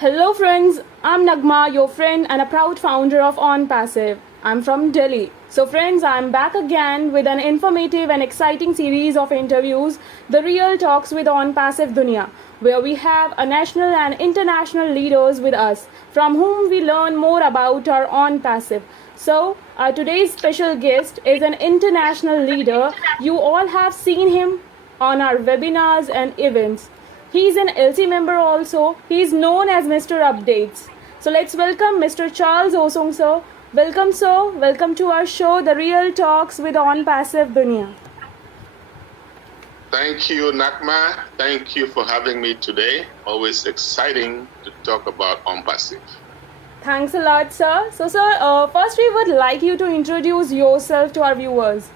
Hello friends, I'm Nagma, your friend and a proud founder of OnPassive. I'm from Delhi. So friends, I'm back again with an informative and exciting series of interviews, The Real Talks with OnPassive Dunya, where we have a national and international leaders with us, from whom we learn more about our OnPassive. So, our today's special guest is an international leader. You all have seen him on our webinars and events. He is an LC member also. He is known as Mr. Updates. So let's welcome Mr. Charles Osong, sir. Welcome, sir. Welcome to our show, The Real Talks with OnPassive Dunya. Thank you, Nakma. Thank you for having me today. Always exciting to talk about OnPassive. Thanks a lot, sir. So, sir, first we would like you to introduce yourself to our viewers.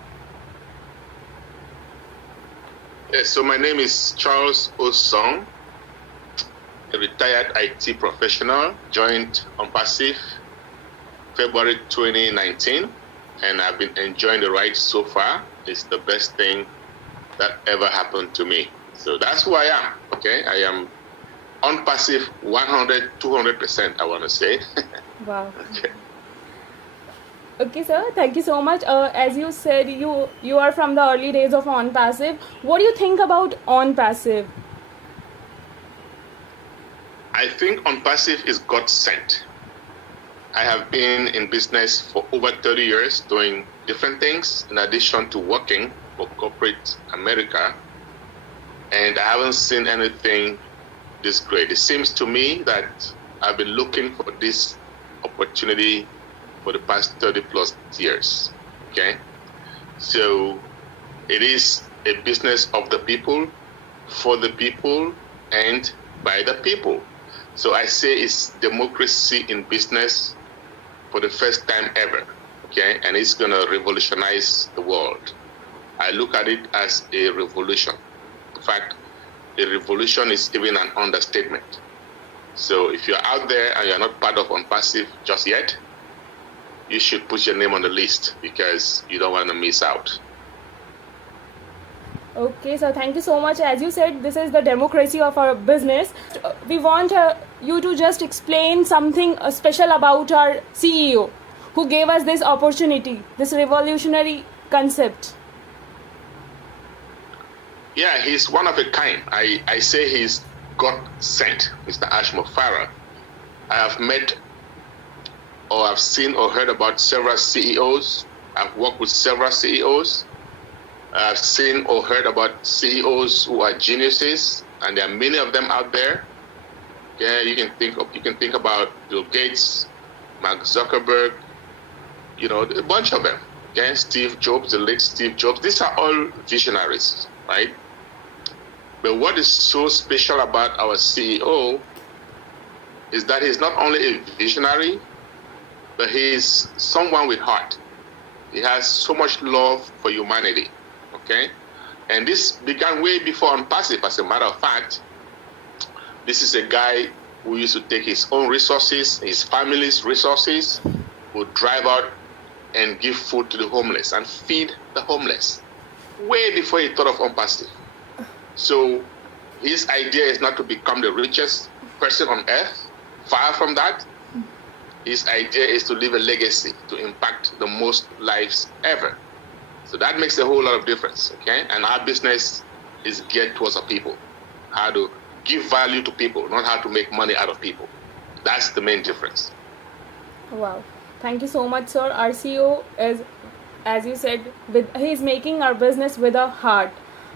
Yes, so my name is Charles Osong, a retired IT professional, joined OnPassive February 2019, and I've been enjoying the ride so far. It's the best thing that ever happened to me. So that's who I am, okay? I am OnPassive 200%, I want to say. Wow. Okay, sir. Thank you so much. As you said, you are from the early days of OnPassive. What do you think about OnPassive? I think OnPassive is God sent. I have been in business for over 30 years doing different things in addition to working for corporate America, and I haven't seen anything this great. It seems to me that I've been looking for this opportunity for the past 30 plus years, okay? So it is a business of the people, for the people, and by the people. So I say it's democracy in business for the first time ever, okay? And it's gonna revolutionize the world. I look at it as a revolution. In fact, a revolution is even an understatement. So if you're out there and you're not part of OnPassive just yet, you should put your name on the list because you don't want to miss out. Okay, so thank you so much. As you said, this is the democracy of our business. We want you to just explain something special about our CEO who gave us this opportunity, this revolutionary concept. Yeah, he's one of a kind. I say he's God sent, Mr. Ashmo Farah. I have met or I've seen or heard about several CEOs. I've worked with several CEOs. I've seen or heard about CEOs who are geniuses, and there are many of them out there. Yeah, you can think about Bill Gates, Mark Zuckerberg, a bunch of them. Okay, Steve Jobs, the late Steve Jobs. These are all visionaries, right? But what is so special about our CEO is that he's not only a visionary, but he's someone with heart. He has so much love for humanity, okay? And this began way before OnPassive, as a matter of fact. This is a guy who used to take his own resources, his family's resources, would drive out and give food to the homeless and feed the homeless, way before he thought of OnPassive. So his idea is not to become the richest person on earth, far from that. His idea is to leave a legacy, to impact the most lives ever. So that makes a whole lot of difference, okay? And our business is geared towards our people, how to give value to people, not how to make money out of people. That's the main difference. Wow. Thank you so much, sir. Our CEO is, as you said, he's making our business with a heart.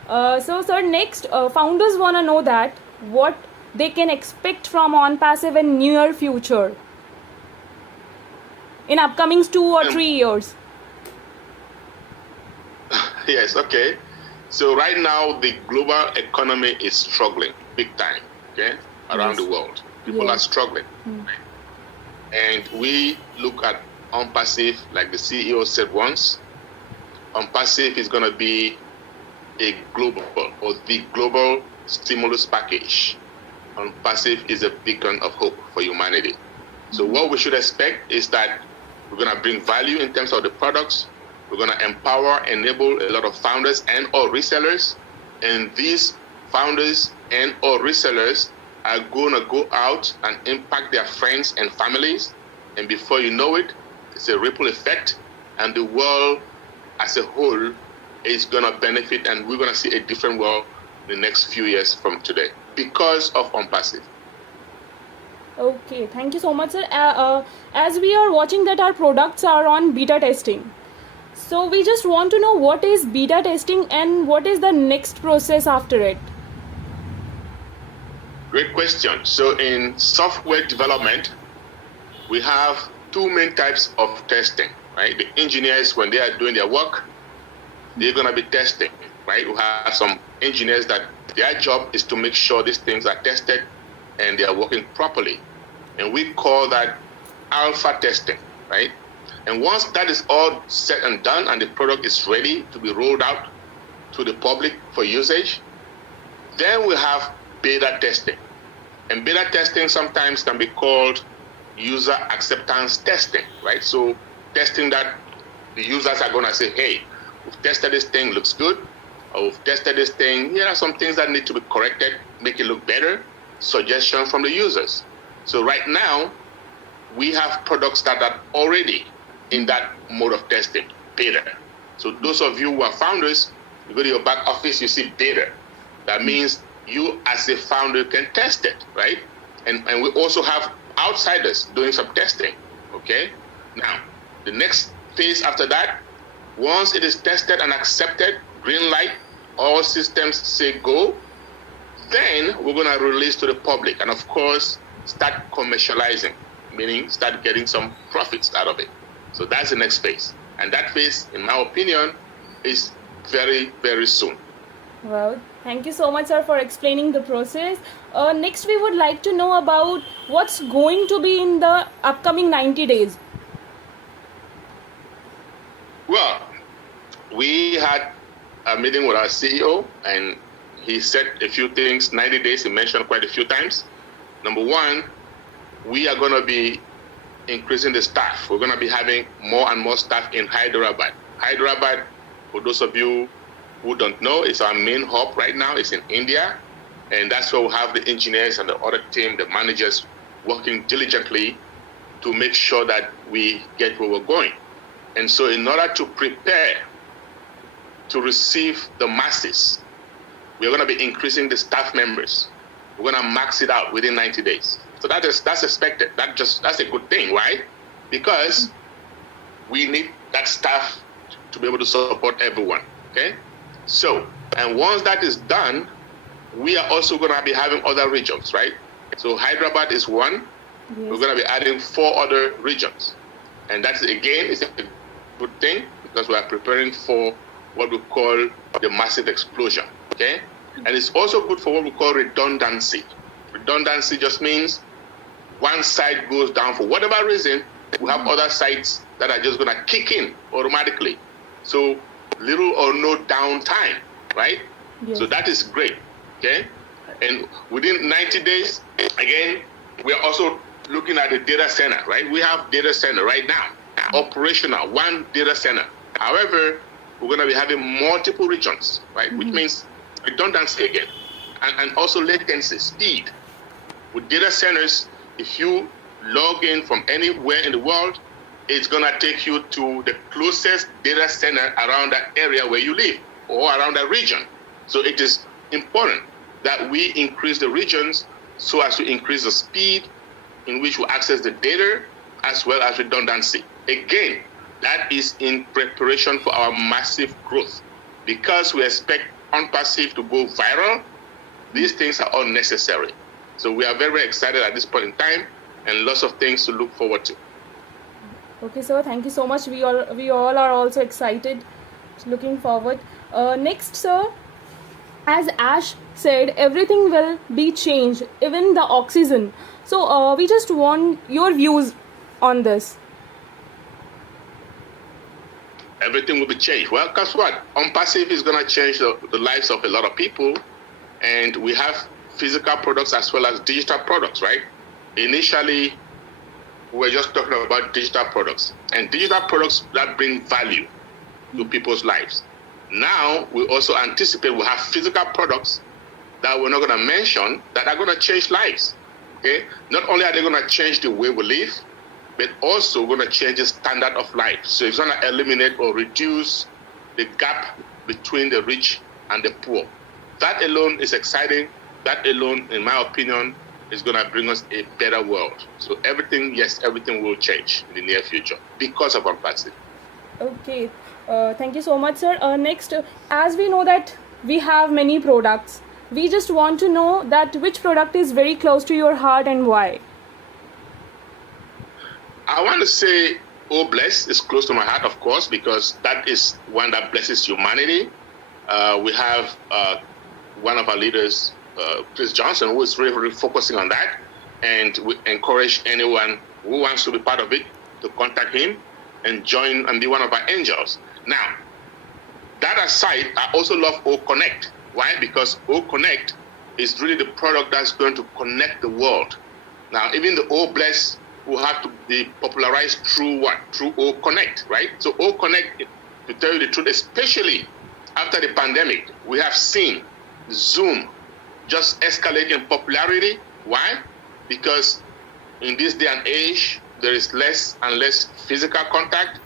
So, sir, next, founders want to know that what they can expect from OnPassive in near future, in upcoming 2 or 3 years. Yes, okay. So right now, the global economy is struggling big time, okay, around the world. People are struggling. And we look at OnPassive, like the CEO said once, OnPassive is going to be a global or the global stimulus package. OnPassive is a beacon of hope for humanity. So what we should expect is that we're going to bring value in terms of the products. We're going to empower, enable a lot of founders and or resellers. And these founders and or resellers are going to go out and impact their friends and families. And before you know it, it's a ripple effect. And the world as a whole is going to benefit. And we're going to see a different world in the next few years from today because of OnPassive. Okay, thank you so much, sir. As we are watching that our products are on beta testing. So we just want to know what is beta testing and what is the next process after it. Great question. So in software development, we have two main types of testing, right? The engineers, when they are doing their work, they're going to be testing, right? We have some engineers that their job is to make sure these things are tested and they are working properly. And we call that alpha testing, right? And once that is all said and done and the product is ready to be rolled out to the public for usage, then we have beta testing. And beta testing sometimes can be called user acceptance testing, right? So testing that the users are going to say, hey, we've tested this thing, looks good. Or we've tested this thing, here are some things that need to be corrected, make it look better. Suggestions from the users. So right now, we have products that are already in that mode of testing, beta. So those of you who are founders, you go to your back office, you see beta. That means you as a founder can test it, right? And we also have outsiders doing some testing, okay? Now, the next phase after that, once it is tested and accepted, green light, all systems say go, then we're going to release to the public and, of course, start commercializing, meaning start getting some profits out of it. So that's the next phase. And that phase, in my opinion, is very, very soon. Well, thank you so much, sir, for explaining the process. Next, we would like to know about what's going to be in the upcoming 90 days. Well, we had a meeting with our CEO, and he said a few things, 90 days, he mentioned quite a few times. Number one, we are going to be increasing the staff. We're going to be having more and more staff in Hyderabad. Hyderabad, for those of you who don't know, is our main hub right now. It's in India. And that's where we have the engineers and the other team, the managers, working diligently to make sure that we get where we're going. And so in order to prepare to receive the masses, we're going to be increasing the staff members. We're going to max it out within 90 days. So that's expected. That's a good thing, right? Because we need that staff to be able to support everyone, okay? So, and once that is done, we are also going to be having other regions, right? So Hyderabad is one. Yes. We're going to be adding 4 other regions. And that's, again, it's a good thing because we are preparing for what we call the massive explosion, okay? And it's also good for what we call redundancy. Redundancy just means one side goes down for whatever reason, we have other sides that are just going to kick in automatically. So little or no downtime, right? Yes. So that is great, okay? And within 90 days, again, we are also looking at the data center, right? We have data center right now, operational, one data center. However, we're going to be having multiple regions, right? Which means redundancy again, and also latency, speed. With data centers, if you log in from anywhere in the world, it's going to take you to the closest data center around that area where you live or around that region. So it is important that we increase the regions so as to increase the speed in which we access the data as well as redundancy. Again, that is in preparation for our massive growth. Because we expect OnPassive to go viral, these things are all necessary. So we are very, very excited at this point in time and lots of things to look forward to. Okay, sir, thank you so much. We all are also excited, looking forward. Next, sir, as Ash said, everything will be changed, even the oxygen. So we just want your views on this. Everything will be changed. Well, guess what? OnPassive is going to change the lives of a lot of people. And we have physical products as well as digital products, right? Initially, we were just talking about digital products. And digital products that bring value to people's lives. Now, we also anticipate we'll have physical products that we're not going to mention that are going to change lives. Okay? Not only are they going to change the way we live, but also going to change the standard of life. So it's going to eliminate or reduce the gap between the rich and the poor. That alone is exciting. That alone, in my opinion, is going to bring us a better world. So everything will change in the near future because of OnPassive. Okay, thank you so much, sir. Next, as we know that we have many products, we just want to know that which product is very close to your heart and why. I want to say, Oh Bless is close to my heart, of course, because that is one that blesses humanity. We have one of our leaders, Chris Johnson, who is really focusing on that, and we encourage anyone who wants to be part of it to contact him and join and be one of our angels. Now, that aside, I also love O Connect. Why? Because O Connect is really the product that's going to connect the world. Now, even the O Bless will have to be popularized through what? Through O Connect, right? So O Connect, to tell you the truth, especially after the pandemic, we have seen Zoom just escalate in popularity. Why? Because in this day and age, there is less and less physical contact,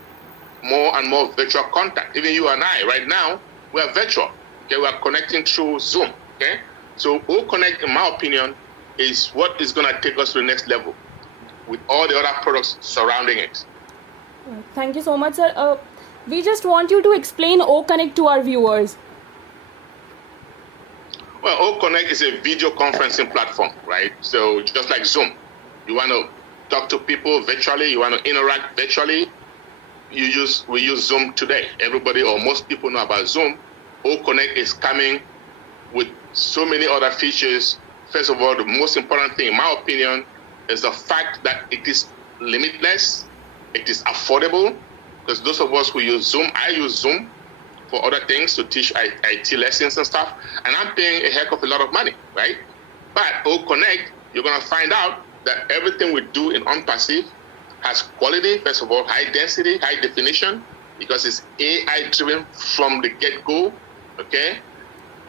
more and more virtual contact. Even you and I, right now, we are virtual. Okay, we are connecting through Zoom. Okay, so O Connect, in my opinion, is what is going to take us to the next level with all the other products surrounding it. Thank you so much, sir. We just want you to explain O Connect to our viewers. Well, O Connect is a video conferencing platform, right? So just like Zoom, you want to talk to people virtually, you want to interact virtually, we use Zoom today. Everybody or most people know about Zoom. O Connect is coming with so many other features. First of all, the most important thing, in my opinion, is the fact that it is limitless, it is affordable, because those of us who use Zoom, I use Zoom for other things to teach IT lessons and stuff, and I'm paying a heck of a lot of money, right? But O Connect, you're going to find out that everything we do in OnPassive has quality. First of all, high density, high definition, because it's AI driven from the get-go, okay?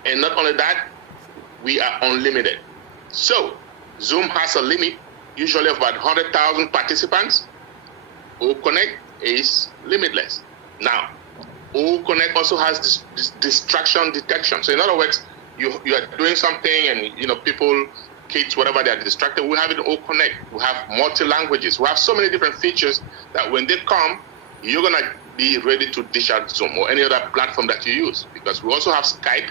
And not only that, we are unlimited. So Zoom has a limit, usually of about 100,000 participants. O Connect is limitless. Now, O Connect also has this distraction detection. So in other words, you are doing something and people, kids, whatever, they are distracted. We have it in O Connect. We have multi-languages. We have so many different features that when they come, you're gonna be ready to dish out Zoom or any other platform that you use. Because we also have Skype.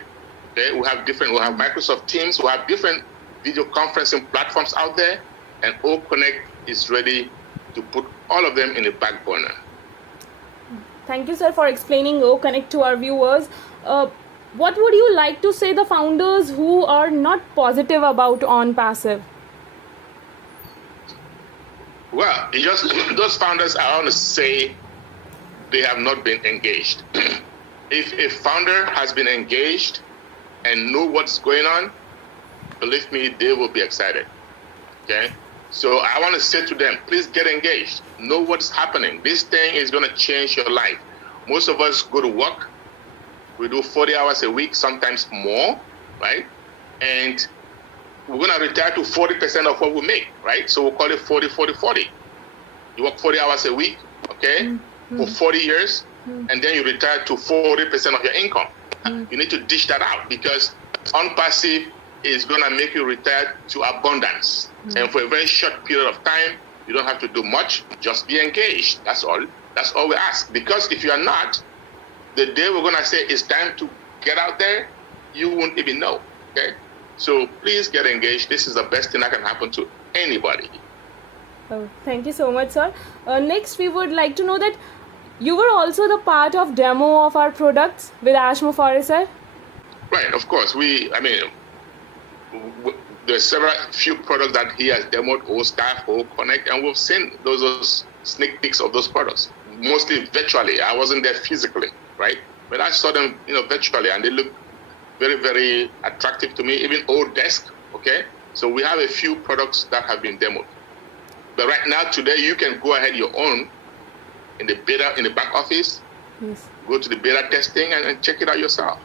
Okay, we have Microsoft Teams. We have different video conferencing platforms out there, and O Connect is ready to put all of them in the back burner. Thank you, sir, for explaining O Connect to our viewers. What would you like to say the founders who are not positive about OnPassive? Well, those founders, I want to say they have not been engaged. If a founder has been engaged and know what's going on, believe me, they will be excited. Okay? So I want to say to them, please get engaged. Know what's happening. This thing is going to change your life. Most of us go to work. We do 40 hours a week, sometimes more, right? And we're going to retire to 40% of what we make, right? So we'll call it 40-40-40. You work 40 hours a week, okay, for 40 years, and then you retire to 40% of your income. You need to dish that out because OnPassive is going to make you retire to abundance. And for a very short period of time, you don't have to do much, just be engaged. That's all. That's all we ask. Because if you are not, the day we're going to say it's time to get out there, you won't even know, okay? So please get engaged. This is the best thing that can happen to anybody. Oh, thank you so much, sir. Next, we would like to know that you were also the part of demo of our products with Ashmo, sir. Right, of course. There's few products that he has demoed, O Staff, O Connect, and we've seen those sneak peeks of those products, mostly virtually. I wasn't there physically, right? But I saw them, virtually, and they look very, very attractive to me. Even O Desk, okay? So we have a few products that have been demoed. But right now, today, you can go ahead your own in the beta, in the back office. Yes. Go to the beta testing and check it out yourself.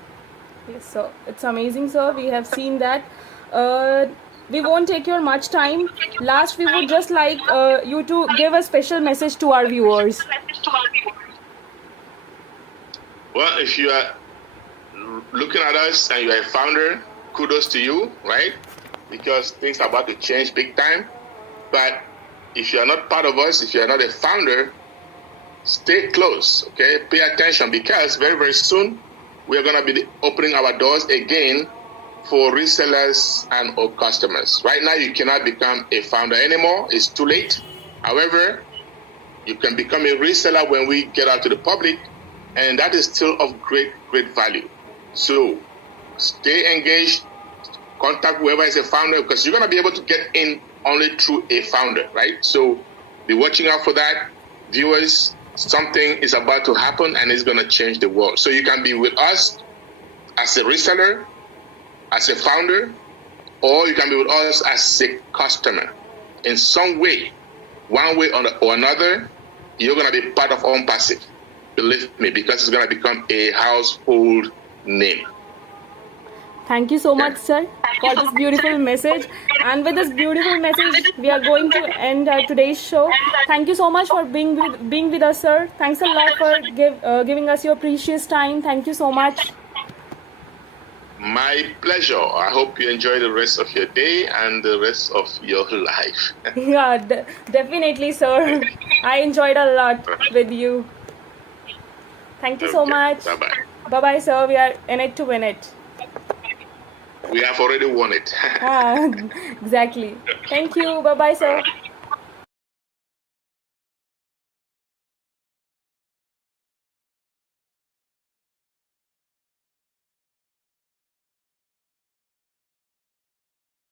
Yes, so it's amazing, sir. We have seen that. Uh, we won't take your much time. Last, we would just like you to give a special message to our viewers. Well, if you are looking at us and you are a founder, kudos to you, right? Because things are about to change big time. But if you are not part of us, if you are not a founder, stay close, okay? Pay attention, because very, very soon we are going to be opening our doors again for resellers and or customers. Right now, you cannot become a founder anymore. It's too late. However, you can become a reseller when we get out to the public, and that is still of great, great value. So stay engaged, contact whoever is a founder, because you're going to be able to get in only through a founder, right? So be watching out for that. Viewers, something is about to happen and it's going to change the world. So you can be with us as a reseller, as a founder, or you can be with us as a customer. In some way, one way or another, you're going to be part of OnPassive. Believe me, because it's going to become a household name. Thank you so much, sir, for this beautiful message. And with this beautiful message, we are going to end today's show. Thank you so much for being with us, sir. Thanks a lot for giving us your precious time. Thank you so much. My pleasure. I hope you enjoy the rest of your day and the rest of your life. Yeah, definitely, sir. I enjoyed a lot with you. Thank you so much. Bye-bye. Bye-bye, sir. We are in it to win it. We have already won it. Exactly. Thank you. Bye-bye, sir.